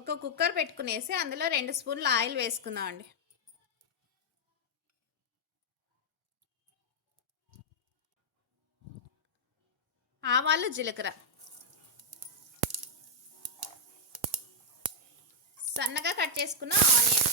ఒక కుక్కర్ పెట్టుకునేసి అందులో 2 స్పూన్ల ఆయిల్ వేసుకుందామండి. ఆవాలు, జీలకర్ర, సన్నగా కట్ చేసుకున్న ఆనియన్,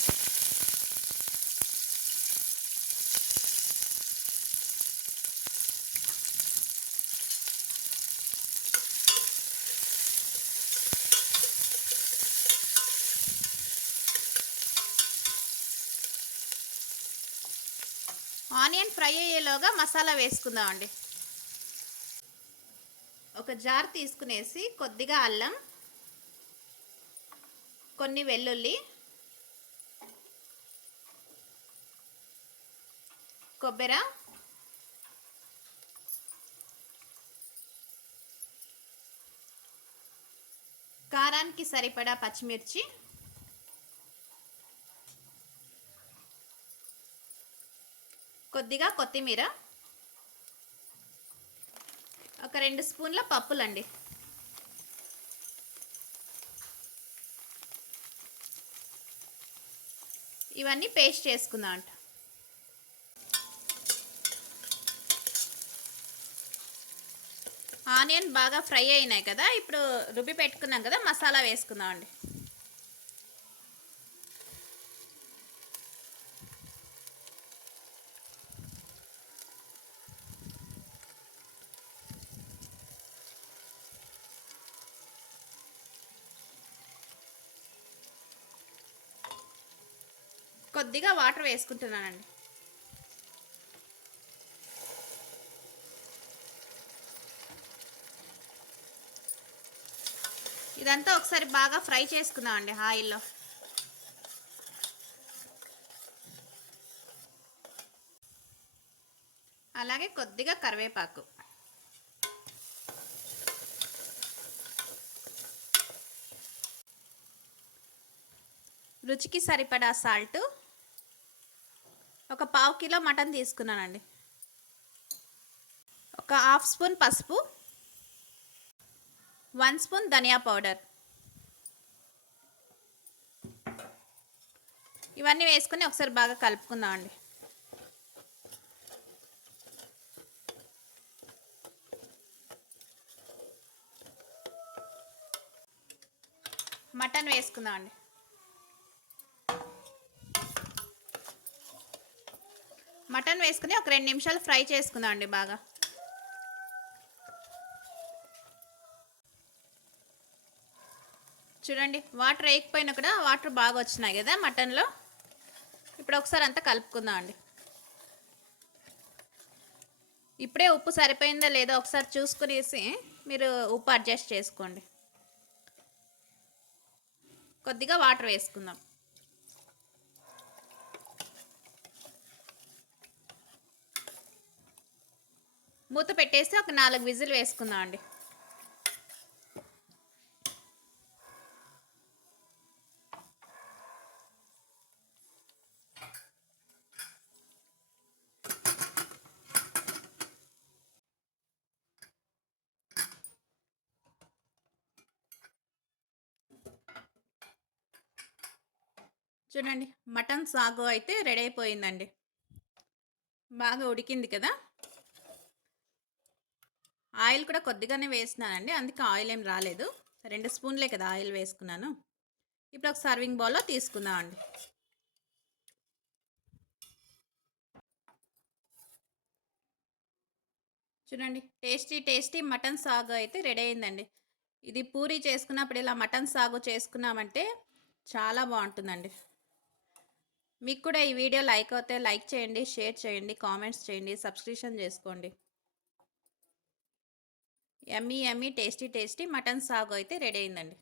ఆనియన్ ఫ్రై అయ్యేలోగా మసాలా వేసుకుందామండి. ఒక జార్ తీసుకునేసి కొద్దిగా అల్లం, కొన్ని వెల్లుల్లి, కొబ్బెర, కారానికి సరిపడా పచ్చిమిర్చి, కొద్దిగా కొత్తిమీర, ఒక 2 స్పూన్ల పప్పులండి. ఇవన్నీ పేస్ట్ చేసుకుందాం అంట. ఆనియన్ బాగా ఫ్రై అయినాయి కదా, ఇప్పుడు రుబ్బి పెట్టుకున్నాం కదా, మసాలా వేసుకుందాం అండి. కొద్దిగా వాటర్ వేసుకుంటున్నానండి. ఇదంతా ఒకసారి బాగా ఫ్రై చేసుకుందాం అండి ఆయిల్లో. అలాగే కొద్దిగా కరివేపాకు, రుచికి సరిపడా సాల్ట్, ఒక 1/2 కిలో మటన్ తీసుకున్నానండి, ఒక 1/2 స్పూన్ పసుపు, 1 స్పూన్ ధనియా పౌడర్, ఇవన్నీ వేసుకొని ఒకసారి బాగా కలుపుకుందాం అండి. మటన్ వేసుకుందాం అండి. మటన్ వేసుకుని ఒక 2 నిమిషాలు ఫ్రై చేసుకుందాం అండి బాగా. చూడండి, వాటర్ వేయకపోయినా కూడా వాటర్ బాగా వచ్చినాయి కదా మటన్లో. ఇప్పుడు ఒకసారి అంతా కలుపుకుందాం అండి. ఇప్పుడే ఉప్పు సరిపోయిందో లేదో ఒకసారి చూసుకునేసి మీరు ఉప్పు అడ్జస్ట్ చేసుకోండి. కొద్దిగా వాటర్ వేసుకుందాం. మూత పెట్టేసి ఒక 4 విజిల్ వేసుకుందాం అండి. చూడండి, మటన్ సాగు అయితే రెడీ అయిపోయిందండి. బాగా ఉడికింది కదా. ఆయిల్ కూడా కొద్దిగానే వేసినానండి, అందుకే ఆయిల్ ఏం రాలేదు. 2 స్పూన్లే కదా ఆయిల్ వేసుకున్నాను. ఇప్పుడు ఒక సర్వింగ్ బౌల్లో తీసుకుందాం అండి. చూడండి, టేస్టీ టేస్టీ మటన్ సాగు అయితే రెడీ అయిందండి. ఇది పూరి చేసుకున్నప్పుడు ఇలా మటన్ సాగు చేసుకున్నామంటే చాలా బాగుంటుందండి. మీకు కూడా ఈ వీడియో లైక్ అవుతే లైక్ చేయండి, షేర్ చేయండి, కామెంట్స్ చేయండి, సబ్స్క్రిప్షన్ చేసుకోండి. యమ్మీ యమ్మీ టేస్టీ టేస్టీ మటన్ సాగు అయితే రెడీ అయిందండి.